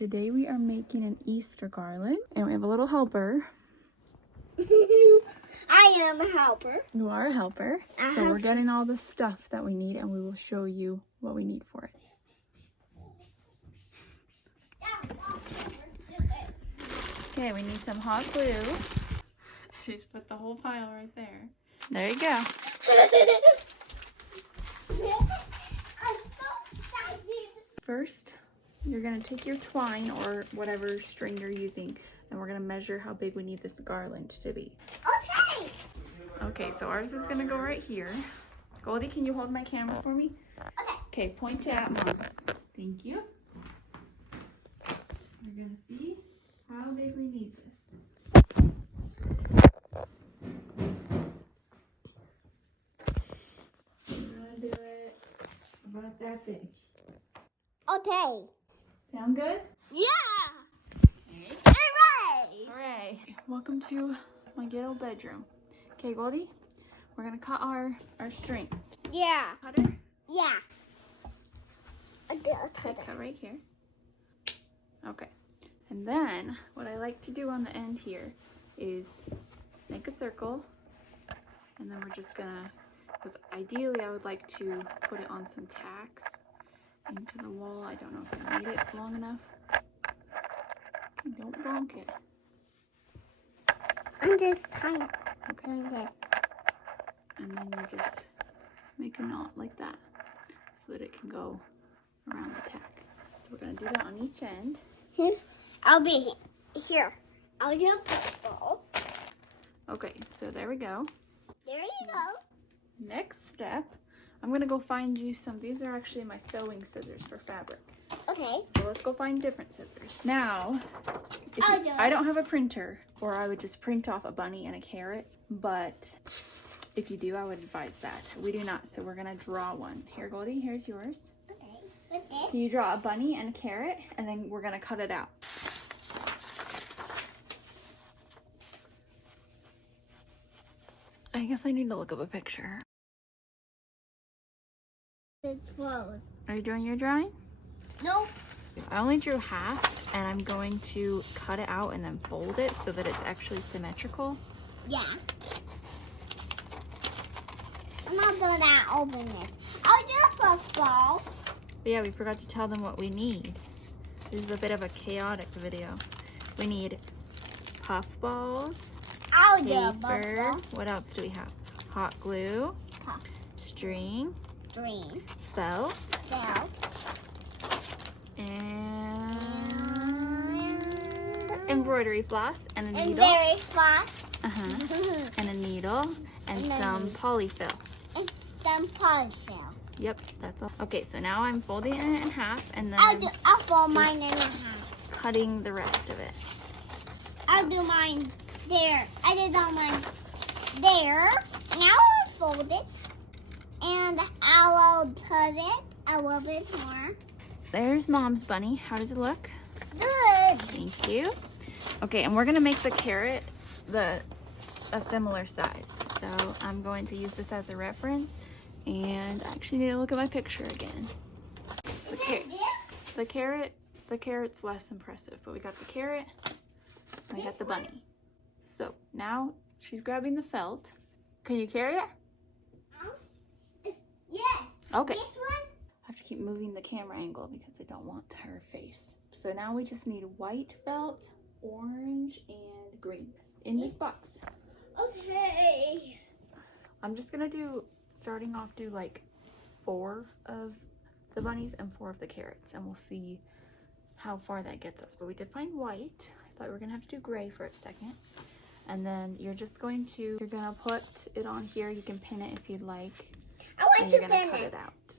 today we are making an Easter garland, and we have a little helper. I am a helper. You are a helper. So we're getting all the stuff that we need, and we will show you what we need for it. Okay, we need some hot glue. She's put the whole pile right there. There you go. First, you're going to take your twine or whatever string you're using, and we're going to measure how big we need this garland to be. Okay. Okay, so ours is going to go right here. Goldie, can you hold my camera for me? Okay, point it at Mom. Thank you. We're going to see how big we need this. I'm going to do it about that big. Okay. Sound good? Yeah. Hooray! Hooray. Welcome to my ghetto bedroom. Okay, Goldie, we're going to cut our string. Yeah. Cutter? Yeah. Okay, cut right here. Okay. And then what I like to do on the end here is make a circle, and then we're just gonna, because ideally I would like to put it on some tacks into the wall. I don't know if I made it long enough. Okay, don't bonk it. I'm just trying. Okay. And then you just make a knot like that so that it can go around the tack. So we're gonna do that on each end. I'll be here. I'll do a ball. Okay, so there we go. There you go. Next step, I'm gonna go find you some. These are actually my sewing scissors for fabric. Okay. So let's go find different scissors. Now, I don't have a printer, or I would just print off a bunny and a carrot. But if you do, I would advise that. We do not, so we're gonna draw one. Here, Goldie, here's yours. Okay. With this? You draw a bunny and a carrot, and then we're gonna cut it out. I guess I need to look up a picture. It's closed. Are you doing your drawing? Nope. I only drew half, and I'm going to cut it out and then fold it so that it's actually symmetrical. Yeah. I'm not doing that. Open it. I'll do a football. But yeah, we forgot to tell them what we need. This is a bit of a chaotic video. We need puff balls, I'll do a paper. football. What else do we have? Hot glue, string, Green. felt, Felt. and embroidery floss, and a And needle. very fast. And a needle, and then- some polyfill. And some polyfill. Yep, that's all. Okay, so now I'm folding it in half and then I'll fold mine in a half. cutting the rest of it. I'll do mine there. I did all mine there. Now I'll fold it. And I will put it a little bit more. There's Mom's bunny. How does it look? Good. Thank you. Okay, and we're gonna make the carrot a similar size. So I'm going to use this as a reference, and I actually need to look at my picture again. The carrot's less impressive, but we got the carrot, I got the bunny. So now she's grabbing the felt. Can you carry it? Yes. Okay. This one? I have to keep moving the camera angle because I don't want her face. So now we just need white felt, orange, and green in this box. Okay. I'm just gonna starting off do like 4 of the bunnies and 4 of the carrots, and we'll see how far that gets us. But we did find white. I thought we were gonna have to do gray for a second. And then you're gonna put it on here. You can pin it if you'd like. I want And to you're gonna pin cut it out.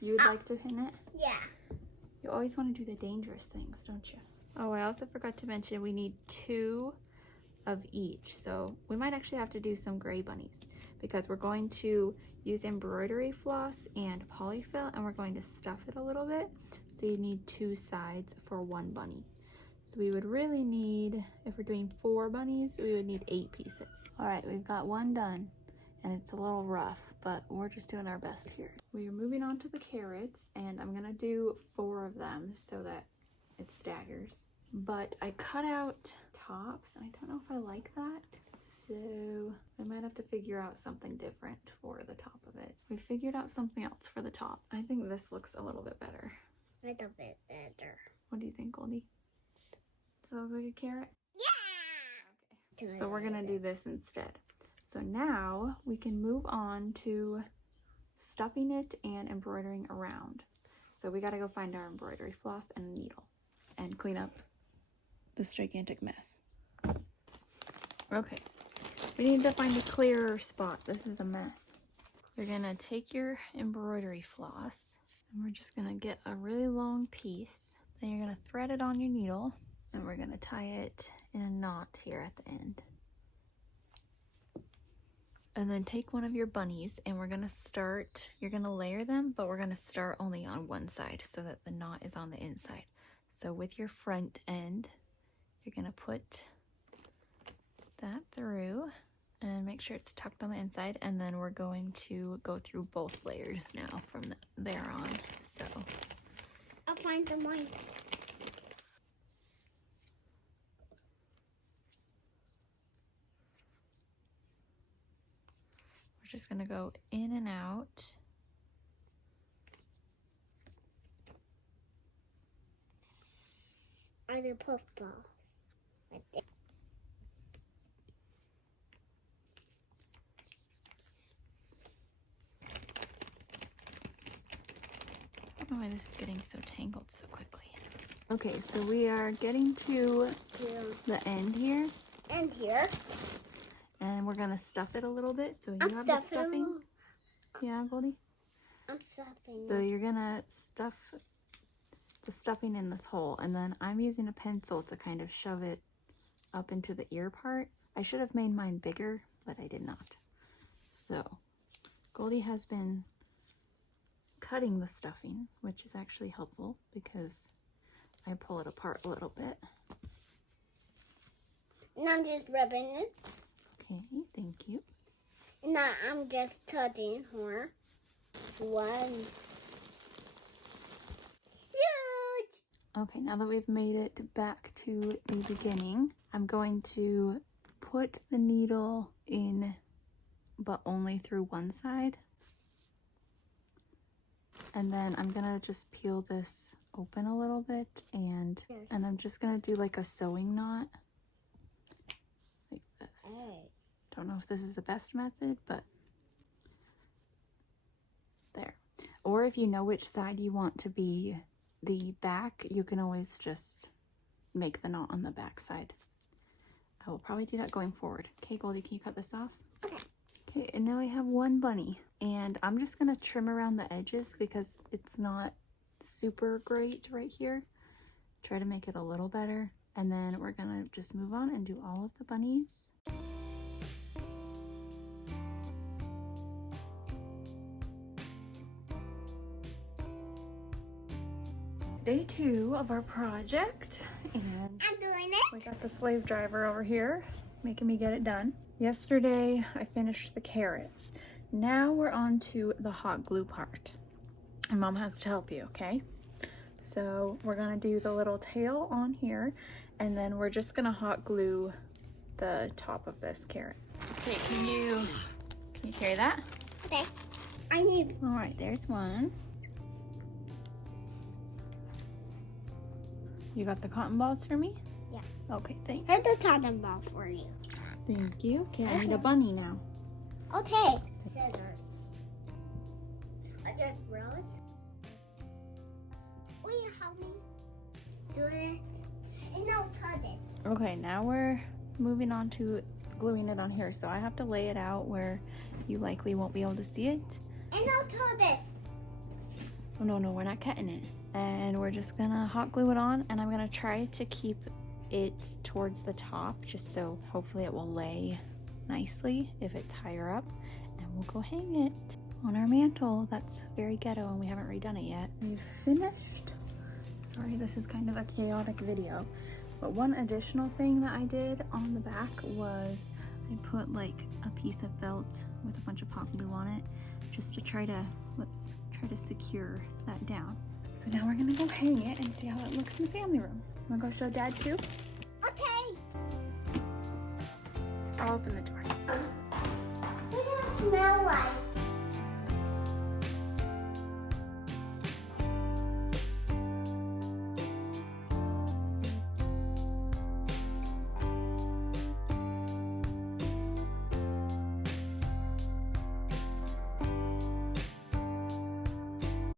You would like to pin it? Yeah. You always want to do the dangerous things, don't you? Oh, I also forgot to mention we need 2 of each. So we might actually have to do some gray bunnies because we're going to use embroidery floss and polyfill, and we're going to stuff it a little bit. So you need 2 sides for 1 bunny. So we would really need, if we're doing 4 bunnies, we would need 8 pieces. All right, we've got 1 done, and it's a little rough, but we're just doing our best here. We are moving on to the carrots, and I'm gonna do 4 of them so that it staggers. But I cut out tops, and I don't know if I like that. So I might have to figure out something different for the top of it. We figured out something else for the top. I think this looks a little bit better. A little bit better. What do you think, Goldie? Does that look like a carrot? Yeah! Okay. So we're gonna do this instead. So now we can move on to stuffing it and embroidering around. So we gotta go find our embroidery floss and a needle and clean up this gigantic mess. Okay, we need to find a clearer spot. This is a mess. You're gonna take your embroidery floss and we're just gonna get a really long piece. Then you're gonna thread it on your needle and we're gonna tie it in a knot here at the end. And then take one of your bunnies and we're gonna start, you're gonna layer them, but we're gonna start only on one side so that the knot is on the inside. So with your front end, you're gonna put that through and make sure it's tucked on the inside, and then we're going to go through both layers now from there on. So I'll find the one. we're just gonna go in and out. Or the purple. Like this. I don't know why this is getting so tangled so quickly. Okay, so we are getting to the end here. And here. And we're gonna stuff it a little bit. So you I'm have the stuffing. stuffing. Yeah, Goldie? I'm stuffing. So you're gonna stuff the stuffing in this hole, and then I'm using a pencil to kind of shove it up into the ear part. I should have made mine bigger, but I did not. So Goldie has been cutting the stuffing, which is actually helpful because I pull it apart a little bit. And I'm just rubbing it. Okay, thank you. Now I'm just cutting her. One. Huge! Okay, now that we've made it back to the beginning, I'm going to put the needle in, but only through one side. And then I'm gonna just peel this open a little bit, and I'm just gonna do like a sewing knot, like this. Hey. Don't know if this is the best method, but there. Or if you know which side you want to be the back, you can always just make the knot on the back side. I will probably do that going forward. Okay, Goldie, can you cut this off? Okay. Okay, and now I have one bunny, and I'm just gonna trim around the edges because it's not super great right here. Try to make it a little better, and then we're gonna just move on and do all of the bunnies. Day 2 of our project, and I'm doing it. we got the slave driver over here making me get it done. Yesterday I finished the carrots. Now we're on to the hot glue part. And Mom has to help you, okay? So we're gonna do the little tail on here, and then we're just gonna hot glue the top of this carrot. Okay, can you carry that? Okay. I need. All right, there's one. You got the cotton balls for me? Yeah. Okay, thanks. Here's the cotton ball for you. Thank you. Okay, I need a bunny now. Okay. Scissors. I just roll it. Will you help me do it? And no, cut it. Okay, now we're moving on to gluing it on here. So I have to lay it out where you likely won't be able to see it. And no, cut it. Oh, no, we're not cutting it. And we're just gonna hot glue it on, and I'm gonna try to keep it towards the top just so hopefully it will lay nicely if it's higher up, and we'll go hang it on our mantle. That's very ghetto and we haven't redone it yet. We've finished. Sorry, this is kind of a chaotic video, but one additional thing that I did on the back was I put like a piece of felt with a bunch of hot glue on it just to try to secure that down. So So now we're gonna go hang it and see how it looks in the family room. Wanna go show Dad too? Okay. I'll open the door. What does it smell like?